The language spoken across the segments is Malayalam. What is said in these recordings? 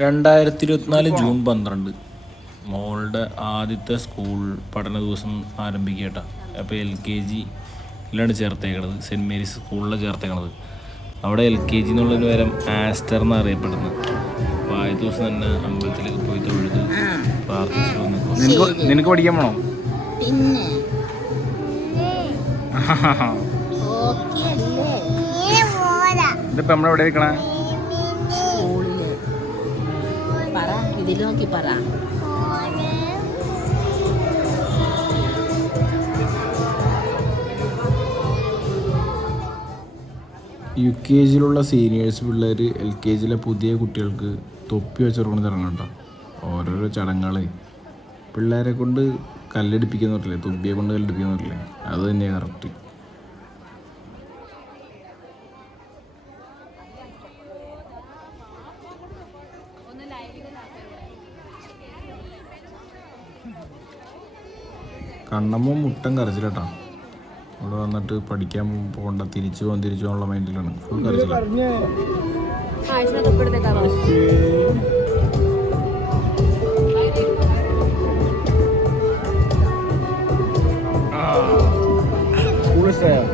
2024 ജൂൺ 12 മോളുടെ ആദ്യത്തെ സ്കൂൾ പഠന ദിവസം ആരംഭിക്കട്ട. അപ്പോൾ LKG ചേർത്തേക്കണത്, സെൻറ്റ് മേരീസ് സ്കൂളിലാണ് ചേർത്തേക്കണത്. അവിടെ LKG എന്നുള്ളൊരു പേരം ആസ്റ്റർ എന്നറിയപ്പെടുന്നത്. അപ്പോൾ ആദ്യ ദിവസം തന്നെ അമ്പലത്തിലേക്ക് പോയി തൊഴുത് പ്രാർത്ഥിച്ചിട്ട് വന്നു. നിനക്ക് പഠിക്കാൻ പോണോ? പിന്നെ ഇതിപ്പോൾ നമ്മളെവിടെ വെക്കണേ? സ്കൂളില് പറ, ഇതിൽ നോക്കി പറ. UKGയിലുള്ള സീനിയേഴ്സ് പിള്ളേർ LKGയിലെ പുതിയ കുട്ടികൾക്ക് തൊപ്പി വെച്ചിറങ്ങുന്ന ഇറങ്ങണ്ട. ഓരോരോ ചടങ്ങുകൾ പിള്ളേരെ കൊണ്ട് കല്ലെടുപ്പിക്കുന്ന പറ്റില്ലേ, തൊപ്പിയെ കൊണ്ട് കല്ലെടുപ്പിക്കുന്ന പറ്റില്ലേ, അത് തന്നെയാണ് കറക്റ്റ്. കണ്ണമ്മ മുട്ടൻ കരച്ചിലട്ടാ. ഇവിടെ വന്നിട്ട് പഠിക്കാൻ പോകണ്ട, തിരിച്ചു പോകാനുള്ള മൈൻഡിലാണ്. ഫുൾ കരച്ചില. സ്കൂൾ ഇഷ്ടമായോ?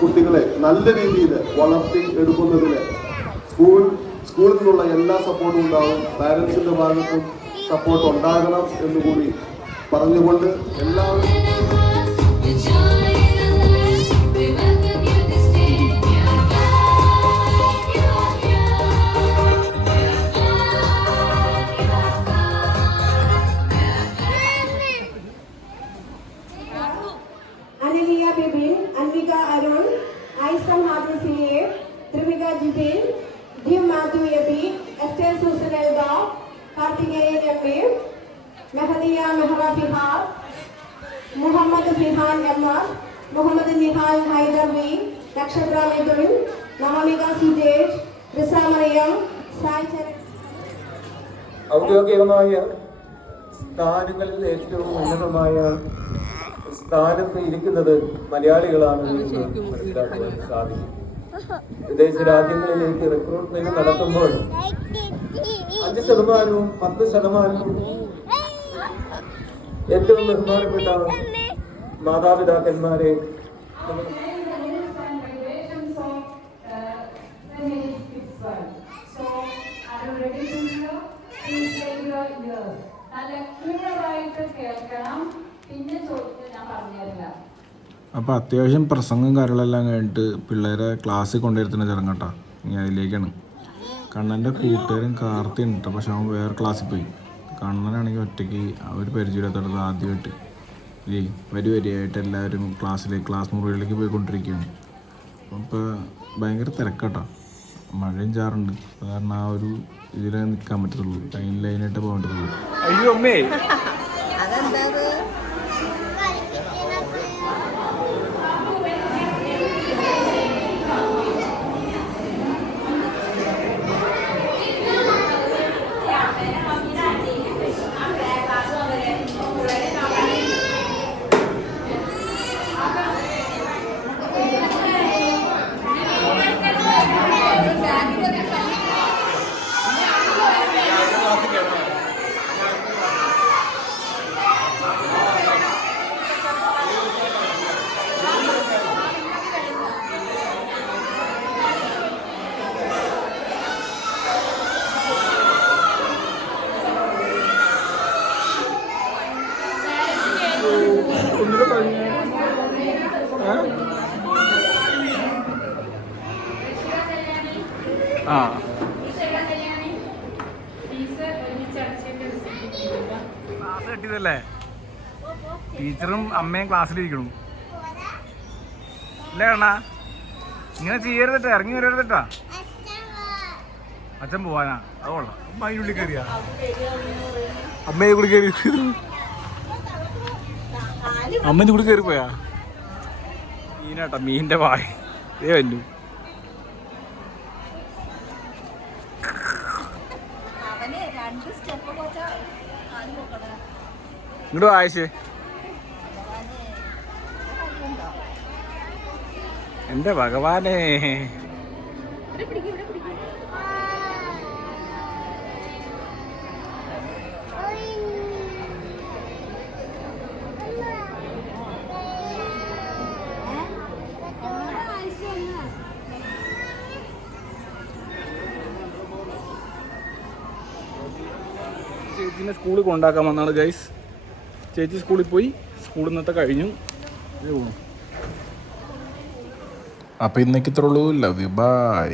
കുട്ടികളെ നല്ല രീതിയിൽ വളർത്തി എടുക്കുന്നതിന് സ്കൂളിൽ നിന്നുള്ള എല്ലാ സപ്പോർട്ടും ഉണ്ടാവും. പാരൻസിന്റെ ഭാഗത്തും സപ്പോർട്ട് ഉണ്ടാകണം എന്നുകൂടി പറഞ്ഞുകൊണ്ട് എല്ലാവരും മുഹമ്മദ് ഫിഹാൻ MR, മുഹമ്മദ് നിഹാൽ ഹൈദർ V, നക്ഷത്ര മിഥുൻ, നവമിക സുജേഷ്, റിസ മറിയം, സായ് ചരൺ. ഔദ്യോഗികമായ സ്ഥാനങ്ങളിൽ ഏറ്റവും ഉന്നതമായ സ്ഥാനത്ത് ഇരിക്കുന്നത് മലയാളികളാണ് എന്ന് മനസ്സിലാക്കുവാൻ സാധിക്കും. വിദേശ രാജ്യങ്ങളിലേക്ക് റിക്രൂട്ട്മെന്റ് നടത്തുമ്പോൾ 5%, 10% ഏറ്റവും ബഹുമാനപ്പെട്ട മാതാപിതാക്കന്മാരെ അപ്പോൾ അത്യാവശ്യം പ്രസംഗം കാര്യങ്ങളെല്ലാം കഴിഞ്ഞിട്ട് പിള്ളേരെ ക്ലാസ്സിൽ കൊണ്ടുവരുത്തുന്ന ചടങ്ങട്ടാ. ഇനി അതിലേക്കാണ്. കണ്ണൻ്റെ കൂട്ടുകാരൻ കാർത്തി ഉണ്ട്, പക്ഷെ അവൻ വേറെ ക്ലാസ്സിൽ പോയി. കണ്ണനാണെങ്കിൽ ഒറ്റയ്ക്ക് അവർ പരിചയപ്പെടുത്തത് ആദ്യമായിട്ട് വരിയായിട്ട് എല്ലാവരും ക്ലാസ് മുറികളിലേക്ക് പോയിക്കൊണ്ടിരിക്കുകയാണ്. അപ്പോൾ ഭയങ്കര തിരക്കാട്ടോ, മഴയും ചാറുണ്ട്. കാരണം ആ ഒരു ഇതിലേ നിൽക്കാൻ പറ്റത്തുള്ളൂ, ലൈനായിട്ട് പോകാൻ പറ്റത്തുള്ളൂ. അയ്യോ അമ്മേ, ആ ക്ലാസ് കെട്ടിയതല്ലേ? ടീച്ചറും അമ്മയും ക്ലാസ്സിലിരിക്കണു അല്ലേ കണ്ണാ? ഇങ്ങനെ ചെയ്യരുതട്ടാ, ഇറങ്ങി വരരുതട്ടാ. അച്ഛൻ പോവാനാ? അത് കൊള്ളാം. അമ്മ അതിനുള്ളിൽ കയറിയാ? അമ്മയെ കൂടി കയറി, അമ്മേന്റെ കൂടി കയറി പോയാ? മീനാട്ടാ, മീനിന്റെ വായ ഇതേ വല്ലു. ഇങ്ങോട്ട് ആയിഷേ, എന്റെ ഭഗവാനെ. ചേച്ചീനെ സ്കൂളിൽ കൊണ്ടാക്കാൻ വന്നാണ് ഗൈസ്. ചേച്ചി സ്കൂളിൽ പോയി, സ്കൂളിൽ നിന്നത്തെ കഴിഞ്ഞു. അപ്പോൾ ഇന്നേക്ക് ഇത്രയുള്ളൂ. Love you, by.